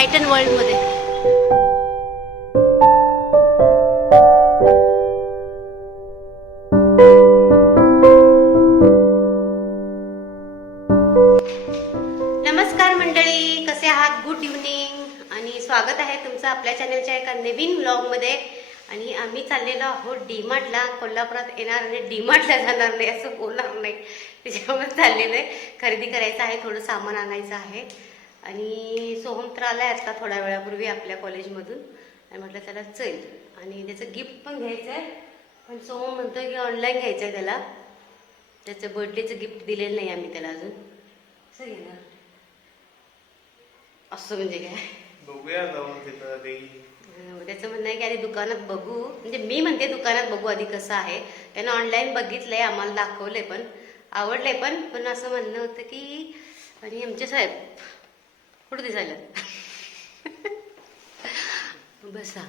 Titan वर्ल्डमध्ये नमस्कार मंडळी कसे आहात? गुड इव्हनिंग आणि स्वागत आहे तुमचं आपल्या चॅनलच्या एका नवीन ब्लॉगमध्ये आणि आम्ही चाललेलो आहोत डीमार्टला. कोल्हापुरात येणार आणि डीमार्टला जाणार नाही असं बोलणार नाही. त्याच्यामुळे चाललेलं आहे. खरेदी करायचं आहे थोडं सामान आणायचं आहे. आणि सोहम तर आलाय आता थोड्या वेळापूर्वी आपल्या कॉलेजमधून. आणि म्हटलं त्याला चल. आणि त्याचं गिफ्ट पण घ्यायचं आहे पण सोहम म्हणतोय की ऑनलाईन घ्यायचं आहे त्याला. त्याचं बर्थडेचं गिफ्ट दिलेलं नाही आम्ही त्याला अजून. असं घेणार असं म्हणजे काय? बघूया अं, त्याचं म्हणणं आहे की आधी दुकानात बघू. म्हणजे मी म्हणते दुकानात बघू आधी कसं आहे. त्यानं ऑनलाईन बघितलंय आम्हाला दाखवलंय पण आवडलंय पण. पण असं म्हणणं होतं की आणि आमचे साहेब कुठं दिसायला बसा.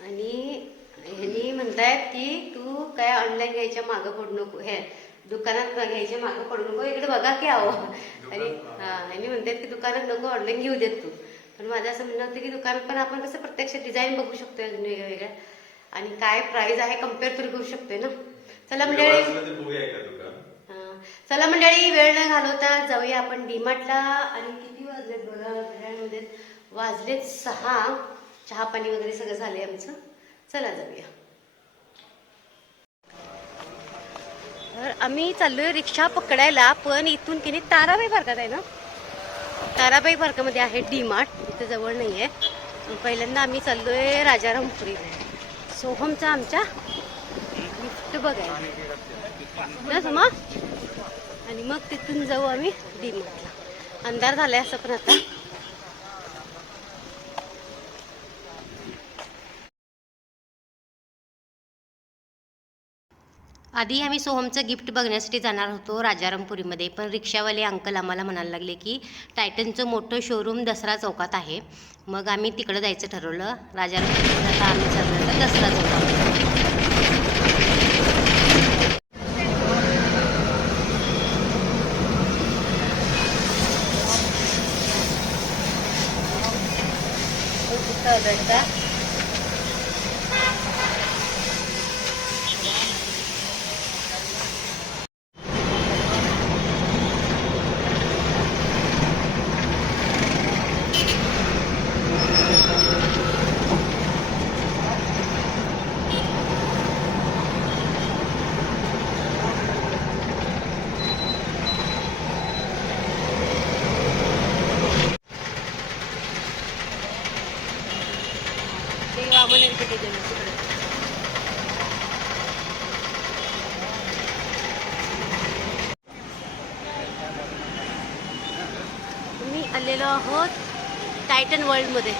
आणि ह्यांनी म्हणतायत की तू काय ऑनलाईन घ्यायच्या मागं पडू नको. हे दुकानात घ्यायच्या मागं पडू नको. इकडे बघा की आहो. आणि हा ह्यांनी म्हणतात की दुकानात नको ऑनलाईन घेऊ देत तू. पण माझं असं म्हणणं होतं की दुकानात पण आपण कसं प्रत्यक्ष डिझाईन बघू शकतोय अजून वेगळ्या वेगळ्या आणि काय प्राइस आहे कंपेअर तरी करू शकतोय ना. चला हा. चला मंडळी वेळ न घालवता जाऊया आपण डीमार्टला. आणि किती वाजलेत बघा वाजलेत सहा. चहा पाणी वगैरे सगळं झालंय आमचं. चला जाऊया. तर आम्ही चाललोय रिक्षा पकडायला पण इथून की नाही ताराबाई पार्कात आहे ना? ताराबाई पार्कामध्ये आहे डीमार्ट. इथे जवळ नाही आहे पहिल्यांदा आम्ही चाललोय राजारामपुरी. सोहमचा आमच्या. गिफ्ट बघायला. ना सुमा आणि मग तिथून जाऊ आम्ही डीमार्टला अंधार झालाय असं पण आता. आधी आम्ही सोहमचं गिफ्ट बघण्यासाठी जाणार होतो राजारामपुरीमध्ये पण रिक्षावाले अंकल आम्हाला म्हणायला लागले की टायटनचं मोठं शोरूम दसरा चौकात आहे. मग आम्ही तिकडं जायचं ठरवलं. राजारामपुरीमध्ये आता आम्ही चाललो तर दसरा चौकात. कुठं ओरडता? ते वामन एंटरटेनमेंट तिकडे. मी आलेलो आहोत टायटन वर्ल्डमध्ये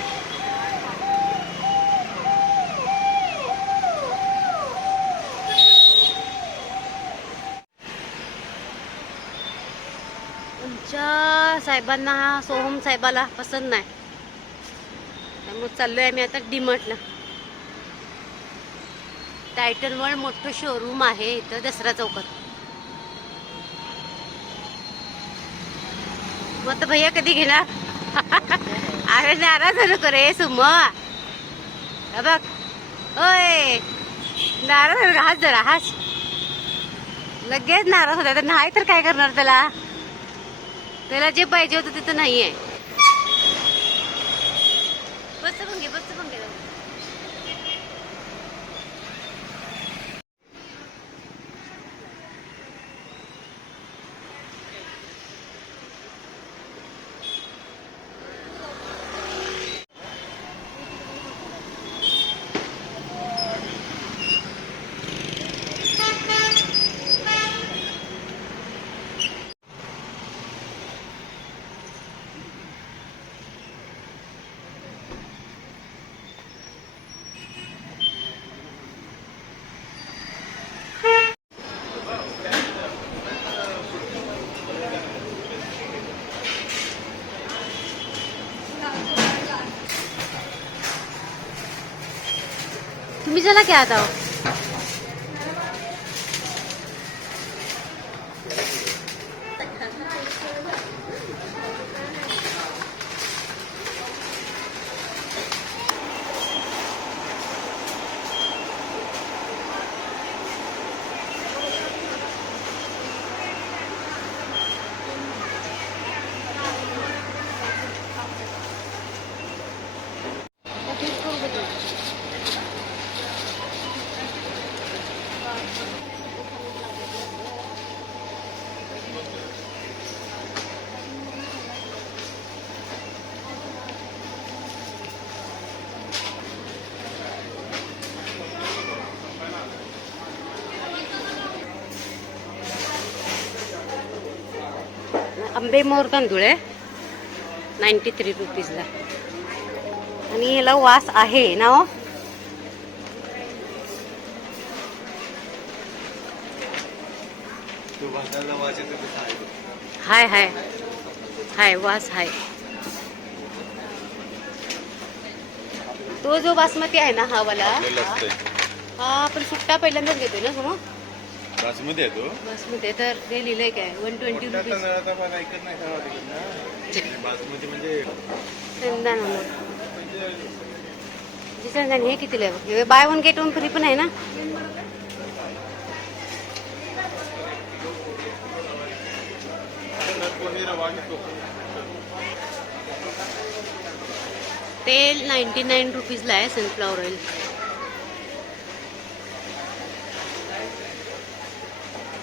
तुमच्या साहेबांना सोहम साहेबाला पसंत नाही. त्यामुळे चाललोय आम्ही आता डीमार्टला टायटन वर्ल्ड मोठं शोरूम आहे इथं दसरा चौकात. मग आता भैया कधी घेणार? अरे नाराज झालो का रे सुम. हे बघ. ओय नाराज झालो हाच जरा हाच लगेच नाराज होता तर नाही तर काय करणार त्याला? त्याला जे पाहिजे होतं तिथं नाही आहे पण घे बस पण घे तुम्ही चला क्या आता हो? आंबे मोर तांदूळ आहे. नाईन्टी थ्री रुपीजला आणि याला वास आहे ना हो? हाय हाय. हाय वास हाय. तो जो बासमती आहे ना हा वाला. हा आपण सुट्टा पहिल्यांदाच घेतोय ना समोर? बासमती आहे तो. बासमती तर ते लिहिलंय काय? वन ट्वेंटी रुपीज बासमती म्हणजे हे कितीला आहे? बघ. हे buy one get one free पण आहे ना? घेतो तेल नाईन्टी नाईन रुपीजला आहे sunflower oil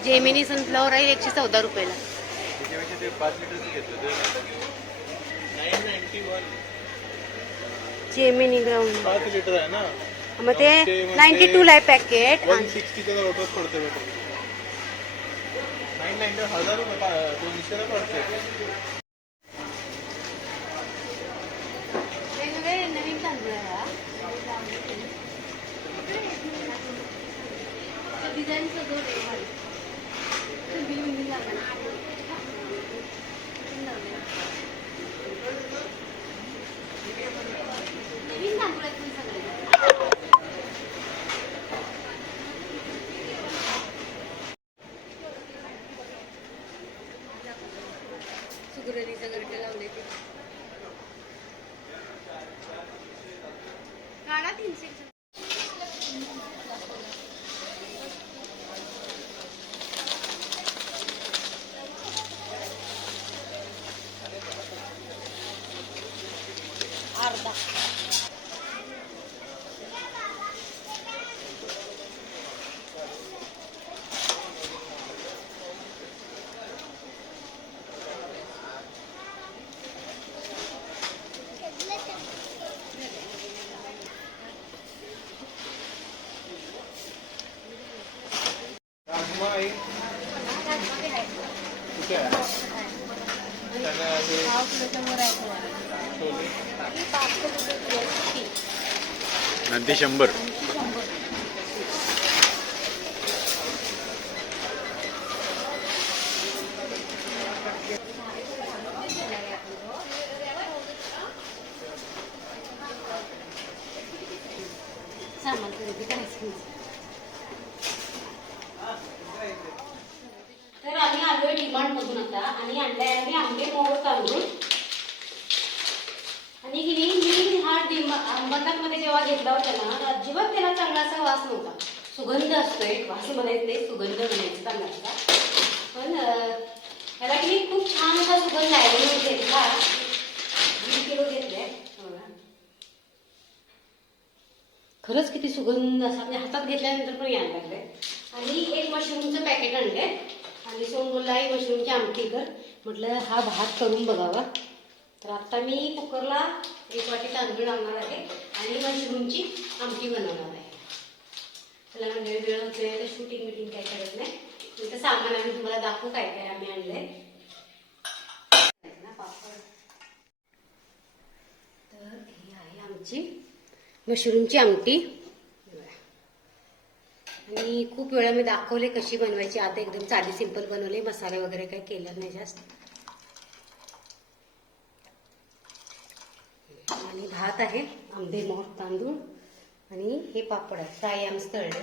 Gemini sunflower oil एकशे चौदा रुपयाला. नाईन्टी जेमिनी ग्राउंड पाच लिटर आहे ना. मग ते नाईन्टी टू ला आहे पॅकेट वन सिक्स्टीचा रोटच पडतो बेटा नाईन हजार रुपये पडते नवीन आहे डिझाईनचं आहे बिल बिल लागणार. ạ Hãy subscribe cho कुठे आणि ते शंभर सामान खरेदी करायचं तर आम्ही आलोय डिमांड मधून आता आणि आणलाय आम्ही आंबे मोहर तांदूळ आणि की नाही मी हा डिमा मध्ये जेव्हा घेतला होता ना अजिबात त्याला चांगला असा वास नव्हता. सुगंध असतोय वास म्हणायचं नाही सुगंध म्हणायचं तांदळाचा पण अं, ह्याला की नाही खूप छान असा सुगंध आहे मी घेतला. दीड किलो घेतलाय खरंच किती सुगंध असा म्हणजे हातात घेतल्यानंतर पण यायला लागले आणि एक मशरूमचं पॅकेट आणलंय. आणि सोन मशरूमची आमटी कर. म्हटलं हा भात करून बघावा. तर आता मी कुकरला एक वाटी तांदूळ लावणार आहे आणि मशरूमची आमटी बनवणार आहे. त्याला म्हणजे वेळ होते तर शूटिंग बिटिंग काय करत नाही. इथं सामान आम्ही तुम्हाला दाखवू काय काय आम्ही आणलंय. ना पापड. तर ही आहे आमची मशरूमची आमटी. आणि खूप वेळा मी दाखवले कशी बनवायची. आता एकदम साधी सिंपल बनवले. मसाले वगैरे काही केलं नाही जास्त. आणि भात आहे आंबे मोठ तांदूळ आणि हे पापड आहे फ्राय आम्ही तळले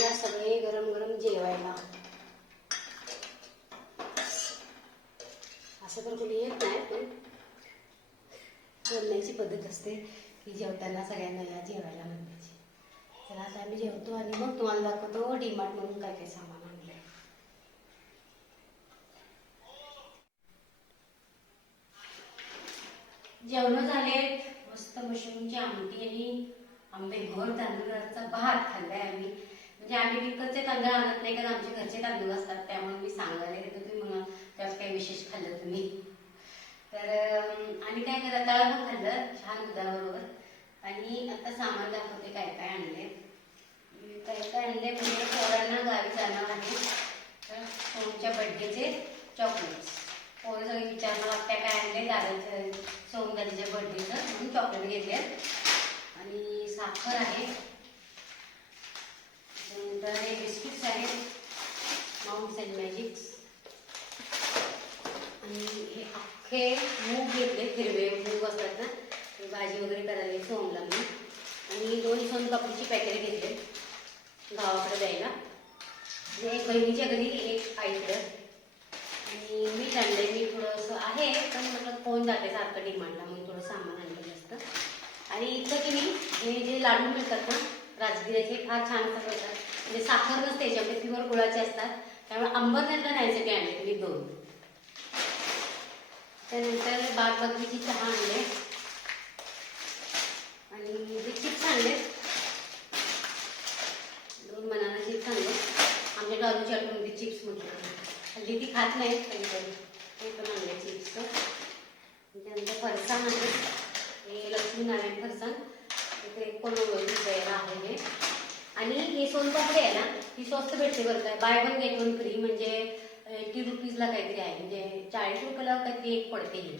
या सगळे गरम गरम जेवायला. असं तर कोणी येत नाही. बोलण्याची पद्धत असते की जेवताना सगळ्यांना या जेवायला म्हणण्याची तर आता आम्ही जेवतो आणि मग तुम्हाला दाखवतो डीमार्ट म्हणून काय काय सामान आणलंय. जेवण झालेत मस्त मशरूमची आमटी आणि आंबे भर तांदूळाचा भात खाल्लाय आम्ही. म्हणजे आम्ही विकतचे तांदूळ आणत नाही कारण आमचे घरचे तांदूळ असतात त्यामुळे मी सांगायला तर तुम्ही मग त्यात काही विशेष खाल्लं तुम्ही. तर आणि काय करा तळा खाल्लं छान दुधाबरोबर. आणि आता सामान दाखवते काय काय आणले काय काय आणले म्हणजे पोरांना गावी जाणार आहे. तर सोनच्या बड्डेचे चॉकलेट्स पोरं सगळे विचारणार आत्या काय आणले दादाचं सोमदादीच्या बड्डेचं म्हणून चॉकलेट घेतले आणि साखर आहे. त्यानंतर हे बिस्किट्स आहेत. माउंट्स अँड मॅजिक्स आणि हे हे मूग घेतले हिरवे मूग असतात ना भाजी वगैरे करायला सोमला मी. आणि दोन सोनपापडीची पॅकेट घेतले गावाकडे द्यायला. आणि एक बहिणीच्या घरी एक आईकडं. आणि मी आणले मी थोडंसं आहे पण म्हटलं कोण जाते सारखं डिमांडला म्हणून थोडं सामान आणलं जास्त. आणि इथं की नाही हे जे लाडू मिळतात ना राजगिऱ्याचे फार छान असतात. म्हणजे साखर नसते याच्यामध्ये प्युअर गुळाचे असतात. त्यामुळे अंबरनाथला न्यायसाठी आणले मी दोन. त्यानंतर बागबत्तीची चहा आणले आणि जे चिप्स आणले दोन बनाना चिप्स आणले आमच्या डॉलूची आठवण ती चिप्स म्हटलं हल्ली ती खात नाही कधी कधी ते पण आणले चिप्स. त्यानंतर फरसाण आणले हे लक्ष्मीनारायण फरसाण. इकडे एकोणनव्वद रुपयाला आहे. हे आणि हे सोनपापडी आहे ना ही स्वस्त भेटते बरं काय buy one get one free म्हणजे एटी रुपीजला काहीतरी आहे. म्हणजे चाळीस रुपयाला काहीतरी एक पडते ही.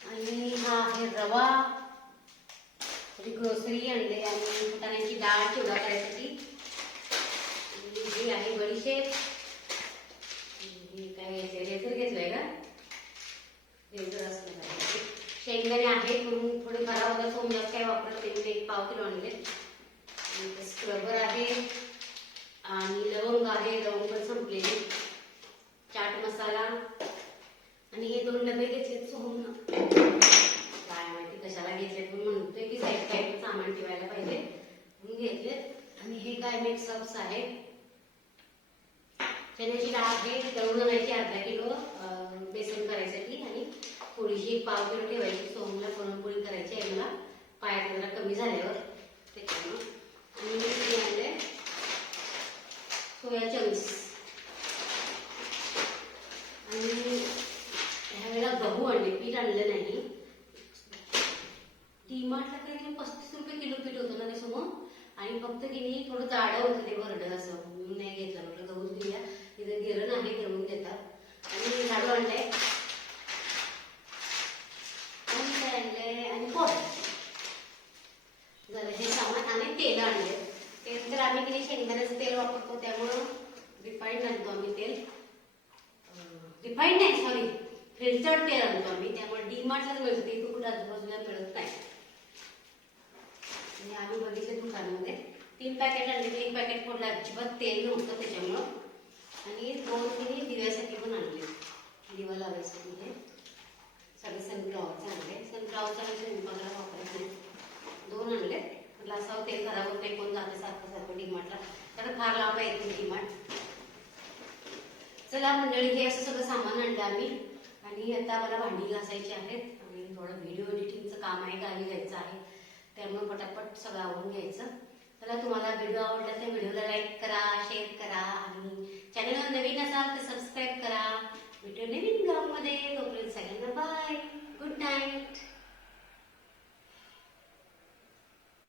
आणि हा आहे रवा. म्हणजे ग्रोसरी आणले आणि फुटाण्याची डाळ चिवडा करायसाठी. ही आहे बडीशेप काय रेझर घेतलंय का? रेझर असलं पाहिजे. शेंगदाणे आहे म्हणून थोडे खराब होतात सोमनाथ काय वापरत ते एक पाव किलो आणले. स्क्रबर आहे. आणि लवंग आहे लवंग पण संपलेले. चाट मसाला. आणि हे दोन डबे घेतलेत सोहम काय माहिती कशाला घेतलेत पण म्हणतोय की साईड काय सामान ठेवायला पाहिजे. म्हणून घेतलेत. आणि हे काय मिक्सअप्स आहे चण्याची डाळ आहे दळून आणायची अर्धा किलो बेसन करायसाठी. आणि थोडीशी पाव किलो ठेवायची. सोहमला पुरणपोळी करायची आहे मला. पायात जरा कमी झाल्यावर. त्याच्यामुळं. आणि आणलंय. सोया चंक्स आणि ह्यावेळेला गहू आणले पीठ आणलं नाही. डीमार्टला काही पस्तीस रुपये किलो पीठ होतं ना त्यासमोर आणि फक्त की नाही थोडं जाडं होतं ते भरडं असं म्हणून नाही घेतलं. म्हटलं गहू घेऊया तिथे गिरण आहे दळून देतात आणि लाडू आणलाय आणि काय आणलंय आणि पोळ्या झालं हे सामान आणि तेल आणले तेल तर आम्ही किती शेंगदाण्याचं तेल वापरतो त्यामुळं रिफाईंड आणतो आम्ही तेल रिफाईंड नाही सॉरी फिल्टर्ड तेल आणतो आम्ही त्यामुळे डीमार्टलाच मिळतं ते इथं कुठं आजूबाजूला मिळत नाही. आणि आम्ही बघितले दुकानामध्ये तीन पॅकेट आणले एक पॅकेट फोडलं अजिबात तेल नव्हतं त्याच्यामुळं. आणि दोन तिने दिव्यासाठी पण आणले. दिवा लावायसाठी हे. सगळे सनफ्लॉवरचे आणले. सनफ्लॉवरचा मी स्वयंपाकाला वापरत नाही. दोन आणले. म्हटलं असावं तेल खराब होत कोण जाते सारखं सारखं डीमार्टला तर फार लांब आहे डीमार्ट चला मंडळी हे असं सगळं सामान आणलं आम्ही. आणि आता मला भांडी घासायची आहेत. आणि थोडं व्हिडिओ एडिटिंगचं काम आहे गावी जायचं आहे. त्यामुळे पटापट सगळं आवडून घ्यायचं. चला तुम्हाला व्हिडिओ आवडला तर व्हिडिओला लाईक करा शेअर करा आणि चॅनल नवीन असाल तर सबस्क्राईब करा. व्हिडिओ नवीन ब्लॉगमध्ये तोपर्यंत सगळ्यांना बाय गुड नाईट